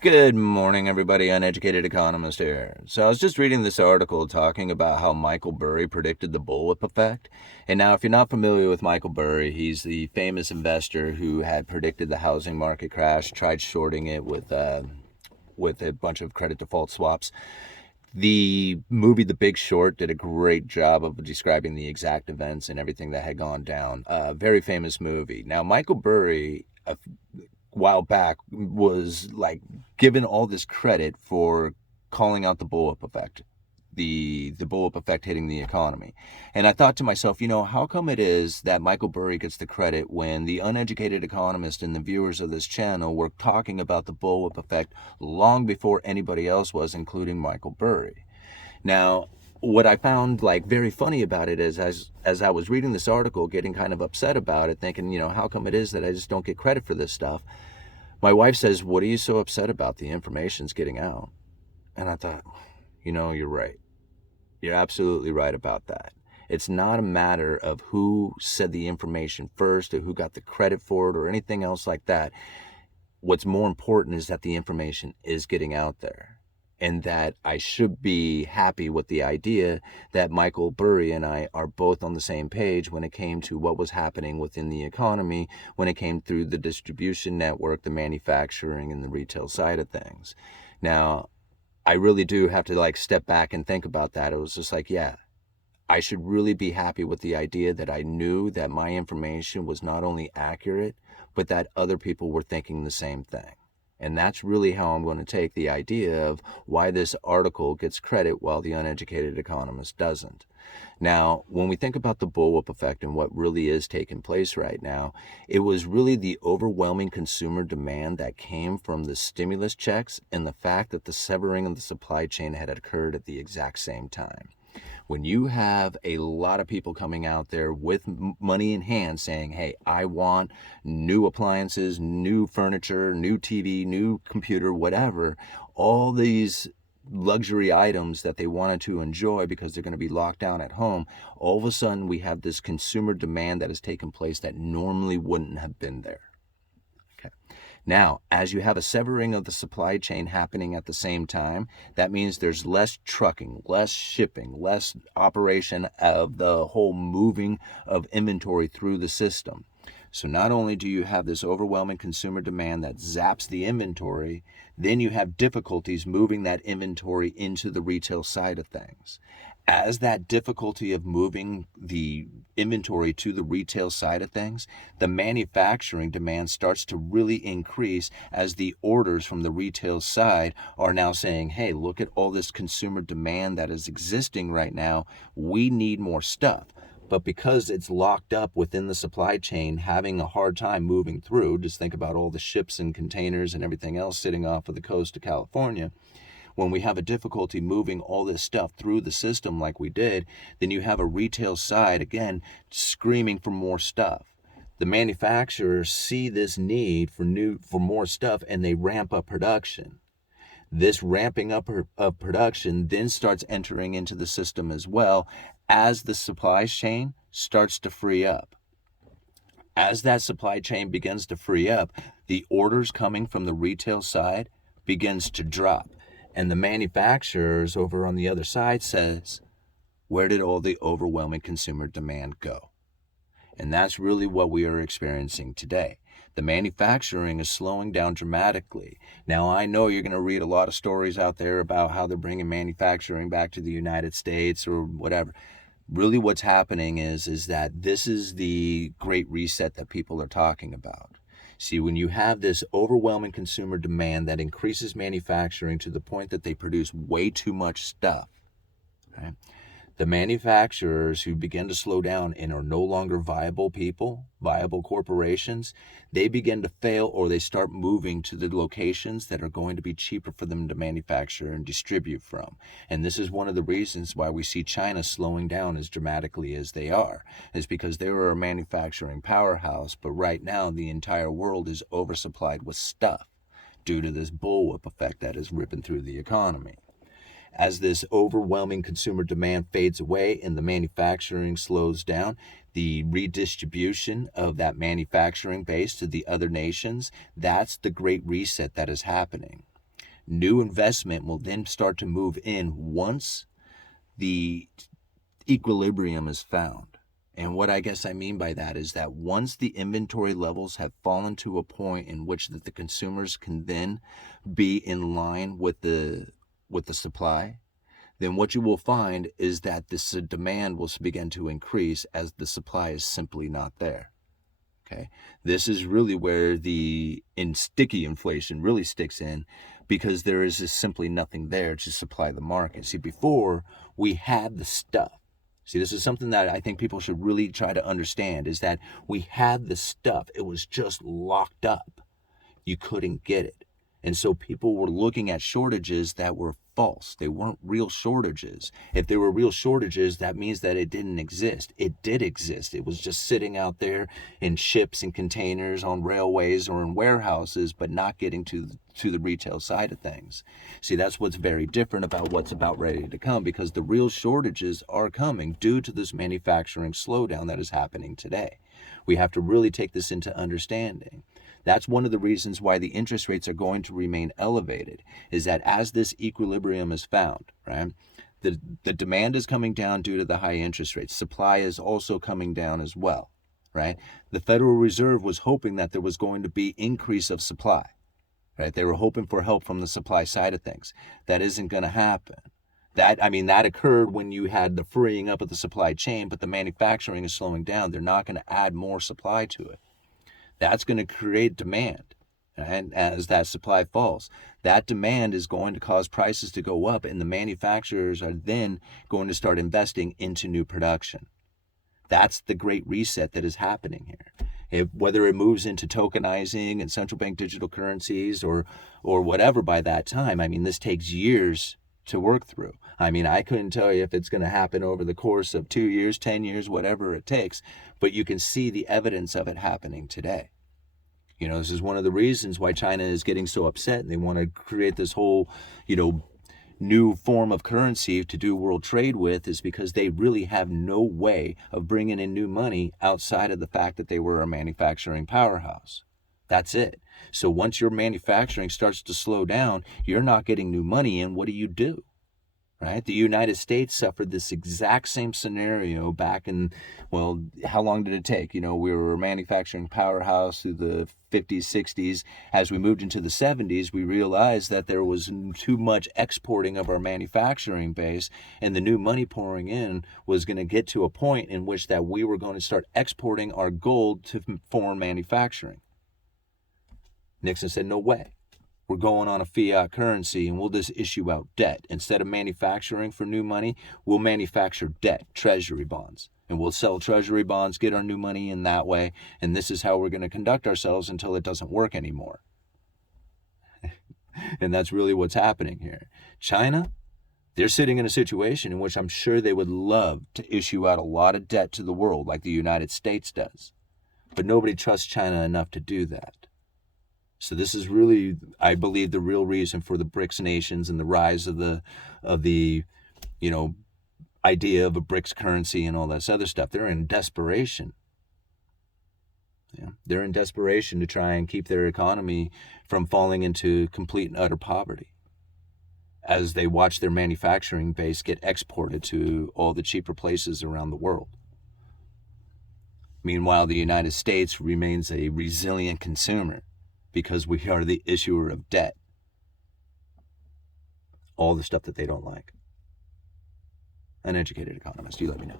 Good morning, everybody. Uneducated Economist here. So I was just reading this article talking about how Michael Burry predicted the bullwhip effect. And now, if you're not familiar with Michael Burry, he's the famous investor who had predicted the housing market crash, tried shorting it with a bunch of credit default swaps. The movie The Big Short did a great job of describing the exact events and everything that had gone down. Very famous movie. Now, Michael Burry, a while back, was like given all this credit for calling out the bullwhip effect, the bullwhip effect hitting the economy. And I thought to myself, how come it is that Michael Burry gets the credit when the Uneducated Economist and the viewers of this channel were talking about the bullwhip effect long before anybody else was, including Michael Burry? Now, what I found like very funny about it is as I was reading this article, getting kind of upset about it, thinking, how come it is that I just don't get credit for this stuff? My wife says, "What are you so upset about? The information's getting out." And I thought, you're right. You're absolutely right about that. It's not a matter of who said the information first or who got the credit for it or anything else like that. What's more important is that the information is getting out there, and that I should be happy with the idea that Michael Burry and I are both on the same page when it came to what was happening within the economy, when it came through the distribution network, the manufacturing, and the retail side of things. Now, I really do have to step back and think about that. It was just like, yeah, I should really be happy with the idea that I knew that my information was not only accurate, but that other people were thinking the same thing. And that's really how I'm going to take the idea of why this article gets credit while the Uneducated Economist doesn't. Now, when we think about the bullwhip effect and what really is taking place right now, it was really the overwhelming consumer demand that came from the stimulus checks and the fact that the severing of the supply chain had occurred at the exact same time. When you have a lot of people coming out there with money in hand saying, hey, I want new appliances, new furniture, new TV, new computer, whatever, all these luxury items that they wanted to enjoy because they're going to be locked down at home, all of a sudden we have this consumer demand that has taken place that normally wouldn't have been there. Okay. Now, as you have a severing of the supply chain happening at the same time, that means there's less trucking, less shipping, less operation of the whole moving of inventory through the system. So not only do you have this overwhelming consumer demand that zaps the inventory, then you have difficulties moving that inventory into the retail side of things. As that difficulty of moving the inventory to the retail side of things, the manufacturing demand starts to really increase as the orders from the retail side are now saying, hey, look at all this consumer demand that is existing right now. We need more stuff. But because it's locked up within the supply chain, having a hard time moving through, just think about all the ships and containers and everything else sitting off of the coast of California. When we have a difficulty moving all this stuff through the system like we did, then you have a retail side, again, screaming for more stuff. The manufacturers see this need for more stuff and they ramp up production. This ramping up of production then starts entering into the system as well as the supply chain starts to free up. As that supply chain begins to free up, the orders coming from the retail side begins to drop. And the manufacturers over on the other side says, where did all the overwhelming consumer demand go? And that's really what we are experiencing today. The manufacturing is slowing down dramatically. Now, I know you're going to read a lot of stories out there about how they're bringing manufacturing back to the United States or whatever. Really what's happening is that this is the great reset that people are talking about. See, when you have this overwhelming consumer demand that increases manufacturing to the point that they produce way too much stuff, right? The manufacturers who begin to slow down and are no longer viable people, viable corporations, they begin to fail or they start moving to the locations that are going to be cheaper for them to manufacture and distribute from. And this is one of the reasons why we see China slowing down as dramatically as they are, is because they are a manufacturing powerhouse, but right now the entire world is oversupplied with stuff due to this bullwhip effect that is ripping through the economy. As this overwhelming consumer demand fades away and the manufacturing slows down, the redistribution of that manufacturing base to the other nations, that's the great reset that is happening. New investment will then start to move in once the equilibrium is found. And what I guess I mean by that is that once the inventory levels have fallen to a point in which that the consumers can then be in line with the supply, then what you will find is that this demand will begin to increase as the supply is simply not there. Okay, this is really where the sticky inflation really sticks in, because there is just simply nothing there to supply the market. See, before we had the stuff. See, this is something that I think people should really try to understand, is that we had the stuff. It was just locked up. You couldn't get it. And so people were looking at shortages that were false. They weren't real shortages. If there were real shortages, that means that it didn't exist. It did exist. It was just sitting out there in ships and containers on railways or in warehouses, but not getting to the retail side of things. See, that's what's very different about what's about ready to come, because the real shortages are coming due to this manufacturing slowdown that is happening today. We have to really take this into understanding. That's one of the reasons why the interest rates are going to remain elevated, is that as this equilibrium is found, right, the demand is coming down due to the high interest rates. Supply is also coming down as well, right? The Federal Reserve was hoping that there was going to be increase of supply, right? They were hoping for help from the supply side of things. That isn't going to happen. That occurred when you had the freeing up of the supply chain, but the manufacturing is slowing down. They're not going to add more supply to it. That's going to create demand. And as that supply falls, that demand is going to cause prices to go up, and the manufacturers are then going to start investing into new production. That's the great reset that is happening here. Whether it moves into tokenizing and central bank digital currencies or whatever by that time, this takes years to work through. I couldn't tell you if it's going to happen over the course of 2 years, 10 years, whatever it takes, but you can see the evidence of it happening today. This is one of the reasons why China is getting so upset, and they want to create this whole, new form of currency to do world trade with, is because they really have no way of bringing in new money outside of the fact that they were a manufacturing powerhouse. That's it. So once your manufacturing starts to slow down, you're not getting new money in. What do? Right? The United States suffered this exact same scenario back in, how long did it take? We were a manufacturing powerhouse through the 50s, 60s. As we moved into the 70s, we realized that there was too much exporting of our manufacturing base, and the new money pouring in was going to get to a point in which that we were going to start exporting our gold to foreign manufacturing. Nixon said, no way. We're going on a fiat currency, and we'll just issue out debt. Instead of manufacturing for new money, we'll manufacture debt, treasury bonds. And we'll sell treasury bonds, get our new money in that way, and this is how we're going to conduct ourselves until it doesn't work anymore. And that's really what's happening here. China, they're sitting in a situation in which I'm sure they would love to issue out a lot of debt to the world like the United States does. But nobody trusts China enough to do that. So this is really, I believe, the real reason for the BRICS nations and the rise of the idea of a BRICS currency and all this other stuff. They're in desperation. Yeah, they're in desperation to try and keep their economy from falling into complete and utter poverty as they watch their manufacturing base get exported to all the cheaper places around the world. Meanwhile, the United States remains a resilient consumer, because we are the issuer of debt. All the stuff that they don't like. Uneducated economist, you let me know.